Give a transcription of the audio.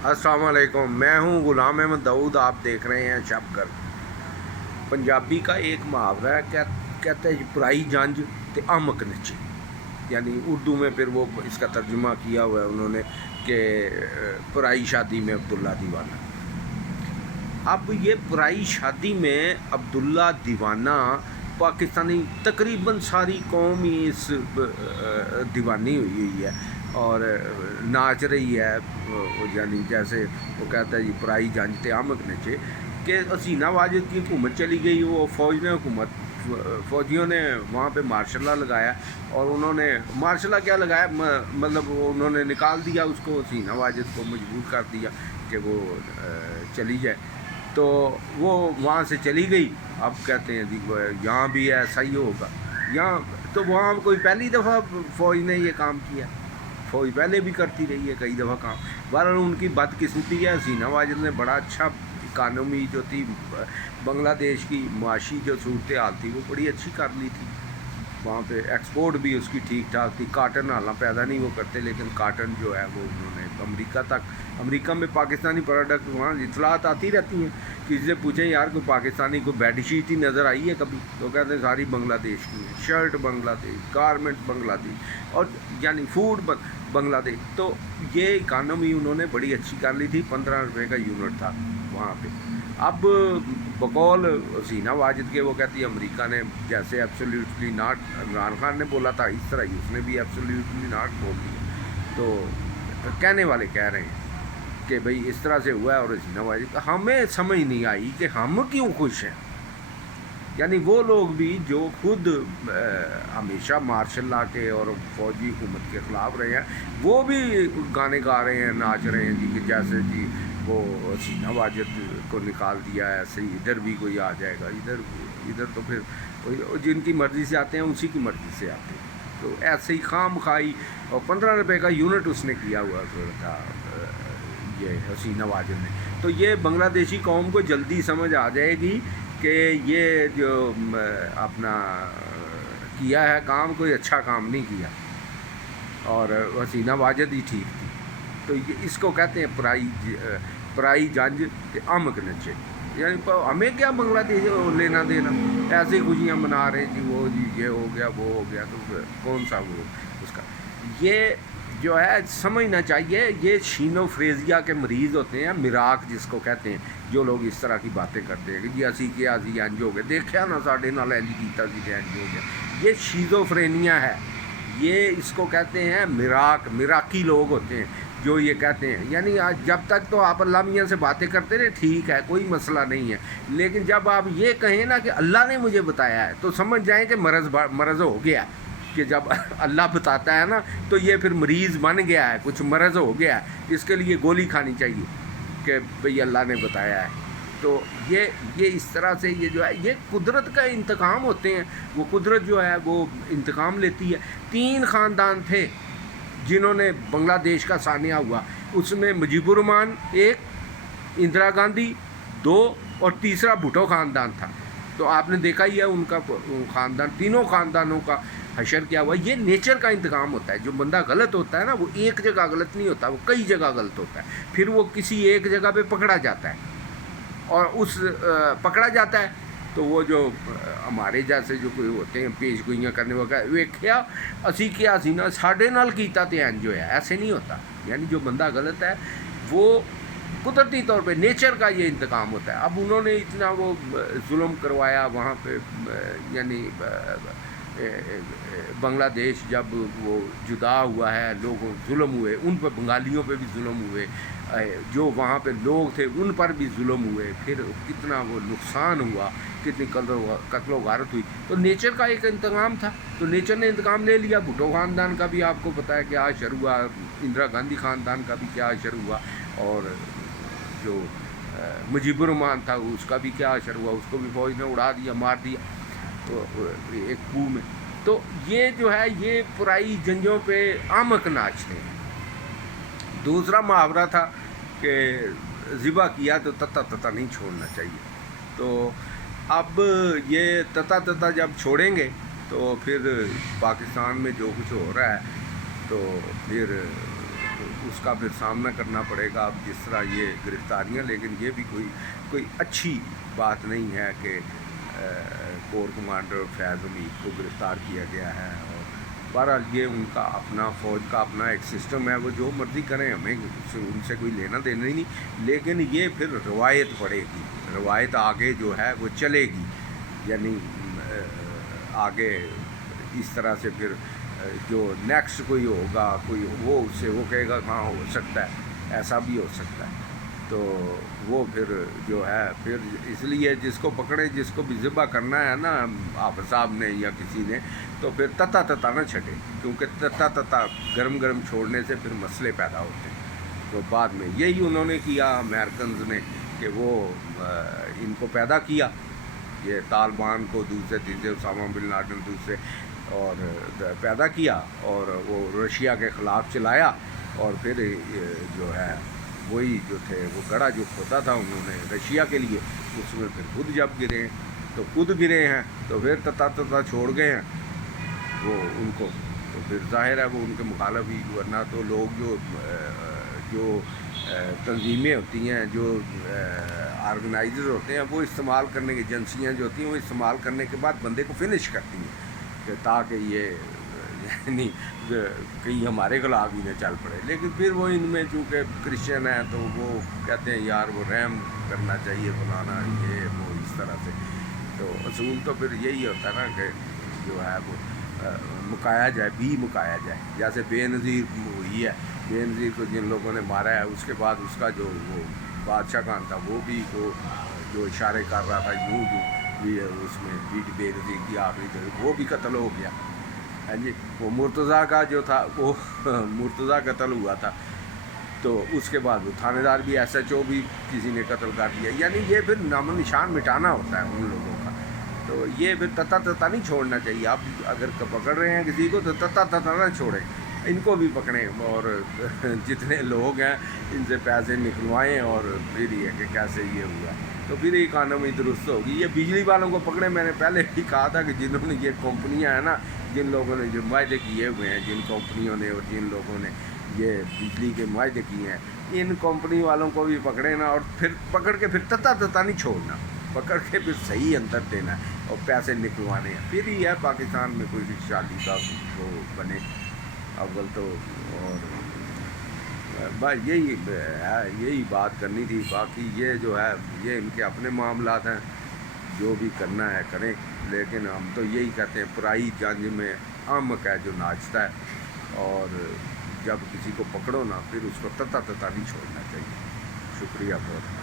अस्सलाम वालेकुम। मैं हूँ गुलाम अहमद दाऊद। आप देख रहे हैं शब कर। पंजाबी का एक मुहावरा है, कहते हैं पुराई जंज ते अमक नची। यानी उर्दू में फिर वो इसका तर्जुमा किया हुआ है उन्होंने कि पुराई शादी में अब्दुल्ला दीवाना। अब ये पुराई शादी में अब्दुल्ला दीवाना, पाकिस्तानी तकरीबन सारी कौम ही इस दीवानी हुई हुई है और नाच रही है। यानी जैसे वो कहता है जी पुराई जंज ते आमक नचे कि हसीना वाजिद की हुकूमत चली गई, वो फ़ौजियों ने वहाँ पे मार्शल लगाया और उन्होंने मार्शल क्या लगाया, मतलब उन्होंने निकाल दिया उसको, हसीना वाजिद को मजबूर कर दिया कि वो चली जाए। तो वो वहाँ से चली गई। अब कहते हैं जी यहाँ भी ऐसा ही होगा। यहाँ तो वहाँ कोई पहली दफ़ा फ़ौज ने ये काम किया, फ़ौज पहले भी करती रही है कई दफ़ा काम। बहरहाल उनकी बदकिस्मती है, हसीना वाजिद ने बड़ा अच्छा इकानमी जो थी बांग्लादेश की, माशी जो सूरत हाल थी वो बड़ी अच्छी कर ली थी। वहाँ पे एक्सपोर्ट भी उसकी ठीक ठाक थी। काटन हालांकि पैदा नहीं वो करते, लेकिन काटन जो है वो उन्होंने अमेरिका में पाकिस्तानी प्रोडक्ट, वहाँ इतलात आती रहती हैं। किसी से पूछें यार कोई पाकिस्तानी को बेडशीट ही नज़र आई है कभी, तो कहते हैं सारी बांग्लादेश की है, शर्ट बांग्लादेश, गारमेंट बांग्लादेश और यानी फूड बांग्लादेश। तो ये इकानमी उन्होंने बड़ी अच्छी कर ली थी। 15 रुपये का यूनिट था वहाँ पे। अब बकौल हसीना वाजिद के वो कहती है अमेरिका ने जैसे एब्सोल्युटली नॉट, इमरान खान ने बोला था इस तरह ही उसने भी एब्सोल्युटली नॉट बोल दिया। तो कहने वाले कह रहे हैं कि भाई इस तरह से हुआ है। और हसीना वाजिद हमें समझ नहीं आई कि हम क्यों खुश हैं। यानी वो लोग भी जो खुद हमेशा मार्शल ला के और फौजी हुकूमत के ख़िलाफ़ रहे हैं, वो भी गाने गा रहे हैं, नाच रहे हैं जी कि जैसे जी वो हसीना वाजिद को निकाल दिया है, ऐसे ही इधर भी कोई आ जाएगा। इधर तो फिर जिनकी मर्ज़ी से आते हैं उसी की मर्ज़ी से आते हैं। तो ऐसे ही खाम खाई। और 15 रुपये का यूनिट उसने किया हुआ था ये हसीना वाजिद ने। तो ये बांग्लादेशी कौम को जल्दी समझ आ जाएगी कि ये जो अपना किया है काम, कोई अच्छा काम नहीं किया और हसीना वाजिद ही ठीक थी। तो ये इसको कहते हैं पुराई जंज ते अमक नचे। यानी हमें क्या बांग्लादेश लेना देना, ऐसे ही खुशियाँ मना रहे हैं जी, वो जी ये हो गया वो हो गया। तो कौन सा वो उसका ये जो है समझना चाहिए। ये शीनोफ्रेजिया के मरीज़ होते हैं, मिराक जिसको कहते हैं, जो लोग इस तरह की बातें करते हैं कि जी असी क्या जी इंज हो गए, देखा ना साढ़े नाल इंज कीता सी ते इंज हो गया। ये शीज़ोफ्रेनिया है। ये इसको कहते हैं मिराकी लोग होते हैं जो ये कहते हैं। यानी आज जब तक तो आप अल्लाह मियाँ से बातें करते रहे ठीक है, कोई मसला नहीं है, लेकिन जब आप ये कहें ना कि अल्लाह ने मुझे बताया है, तो समझ जाएं कि मरज़ हो गया। कि जब अल्लाह बताता है ना तो ये फिर मरीज़ बन गया है, कुछ मरज़ हो गया है, इसके लिए गोली खानी चाहिए कि भाई अल्लाह ने बताया है। तो ये इस तरह से ये जो है ये कुदरत का इंतकाम होते हैं। वो कुदरत जो है वो इंतकाम लेती है। 3 ख़ानदान थे जिन्होंने बांग्लादेश का सानिया हुआ, उसमें मुजीबुर रहमान 1, इंदिरा गांधी 2 और तीसरा भुट्टो ख़ानदान था। तो आपने देखा ही है उनका ख़ानदान, तीनों ख़ानदानों का हशर क्या हुआ। ये नेचर का इंतकाम होता है। जो बंदा गलत होता है ना, वो एक जगह गलत नहीं होता, वो कई जगह गलत होता है। फिर वो किसी एक जगह पे पकड़ा जाता है और पकड़ा जाता है तो वो जो हमारे जैसे जो कोई होते हैं पेश गोइयाँ करने वगैरह, वेख्या असी क्या सी ना साढ़े नाल कीता ते इंज होया, ऐसे नहीं होता। यानी जो बंदा गलत है वो कुदरती तौर पे नेचर का ये इंतकाम होता है। अब उन्होंने इतना वो जुल्म करवाया वहाँ पे, यानी बांग्लादेश जब वो जुदा हुआ है, लोग जुल्म हुए उन पर, बंगालियों पे भी जुल्म हुए, जो वहाँ पे लोग थे उन पर भी जुल्म हुए, फिर कितना वो नुकसान हुआ, कितनी कत्लो गारत हुई। तो नेचर का एक इंतकाम था, तो नेचर ने इंतकाम ले लिया। भुट्टो ख़ानदान का भी आपको पता है क्या असर हुआ, इंदिरा गांधी ख़ानदान का भी क्या असर हुआ, और जो मुजीबुर रहमान था उसका भी क्या असर हुआ, उसको भी फ़ौज ने उड़ा दिया, मार दिया एक कू में। तो ये जो है ये पुराई जंजों पे आमक नाचते हैं। दूसरा मुहावरा था कि ज़िबा किया तो तता तता नहीं छोड़ना चाहिए। तो अब ये तता तता जब छोड़ेंगे तो फिर पाकिस्तान में जो कुछ हो रहा है तो फिर اس کا پھر سامنا کرنا پڑے گا اب جس طرح یہ گرفتاریاں. لیکن یہ بھی کوئی اچھی بات نہیں ہے کہ کور کمانڈر فیض حمید کو گرفتار کیا گیا ہے. اور بہرحال یہ ان کا اپنا فوج کا اپنا ایک سسٹم ہے, وہ جو مرضی کریں, ہمیں ان سے کوئی لینا دینا ہی نہیں. لیکن یہ پھر روایت پڑے گی, روایت آگے جو ہے وہ چلے گی. یعنی آگے اس طرح سے پھر جو نیکسٹ کوئی ہوگا کوئی وہ اس سے وہ کہے گا ہاں ہو سکتا ہے, ایسا بھی ہو سکتا ہے. تو وہ پھر جو ہے پھر اس لیے جس کو پکڑے, جس کو بھی ذبح کرنا ہے نا حافظ صاحب نے یا کسی نے, تو پھر تتا نہ چھٹے, کیونکہ تتا گرم گرم چھوڑنے سے پھر مسئلے پیدا ہوتے ہیں. تو بعد میں یہی انہوں نے کیا امریکنز نے کہ وہ ان کو پیدا کیا, یہ طالبان کو دوسرے تیسرے اسامہ بن لادن دوسرے اور پیدا کیا, اور وہ رشیا کے خلاف چلایا. اور پھر جو ہے وہی جو تھے وہ گڑھا جو کھودا تھا انہوں نے رشیا کے لیے, اس میں پھر خود جب گرے تو خود گرے ہیں, تو پھر تتا چھوڑ گئے ہیں وہ ان کو. تو پھر ظاہر ہے وہ ان کے مخالف ہی, ورنہ تو لوگ جو تنظیمیں ہوتی ہیں, جو آرگنائزر ہوتے ہیں, وہ استعمال کرنے کی ایجنسیاں جو ہوتی ہیں وہ استعمال کرنے کے بعد بندے کو فنش کرتی ہیں کہ تاکہ یہ یعنی کہیں ہمارے خلاف ہی نہ چل پڑے. لیکن پھر وہ ان میں چونکہ کرسچن ہیں تو وہ کہتے ہیں یار وہ رحم کرنا چاہیے فلانا یہ وہ اس طرح سے. تو اصول تو پھر یہی ہوتا ہے نا کہ جو ہے وہ مکایا جائے. جیسے بے نظیر ہوئی ہے, بے نظیر کو جن لوگوں نے مارا ہے, اس کے بعد اس کا جو وہ بادشاہ خان تھا وہ بھی جو اشارے کر رہا تھا یوں بھی اس میں بے نظیر کی آخری وہ بھی قتل ہو گیا. ہاں جی, وہ مرتضیٰ کا جو تھا وہ مرتضیٰ قتل ہوا تھا, تو اس کے بعد وہ تھانے دار بھی ایس ایچ او بھی کسی نے قتل کر دیا. یعنی یہ پھر نام و نشان مٹانا ہوتا ہے ان لوگوں کا. تو یہ پھر تتا نہیں چھوڑنا چاہیے. آپ اگر پکڑ رہے ہیں کسی کو تو تتا نہ چھوڑیں, ان کو بھی پکڑیں, اور جتنے لوگ ہیں ان سے پیسے نکلوائیں, اور پھر یہ کہ کیسے یہ ہوا تو پھر اکانومی درست ہوگی. یہ بجلی والوں کو پکڑیں, میں نے پہلے بھی کہا تھا کہ جنہوں نے یہ کمپنیاں ہیں نا, جن لوگوں نے جو معاہدے کیے ہوئے ہیں, جن کمپنیوں نے اور جن لوگوں نے یہ بجلی کے معاہدے کیے ہیں, ان کمپنی والوں کو بھی پکڑے نا, اور پھر پکڑ کے پھر تتا نہیں چھوڑنا, پکڑ کے پھر صحیح اندر دینا ہے اور پیسے نکلوانے ہیں. پھر ہی ہے پاکستان میں کوئی شادی کا وہ بنے اول تو. اور بس یہی بات کرنی تھی. باقی یہ جو ہے یہ ان کے اپنے معاملات ہیں, جو بھی کرنا ہے کریں. لیکن ہم تو یہی کہتے ہیں پرائی جنج میں احمق ہے جو ناچتا ہے, اور جب کسی کو پکڑو نا پھر اس کو تتا نہیں چھوڑنا چاہیے. شکریہ بہت.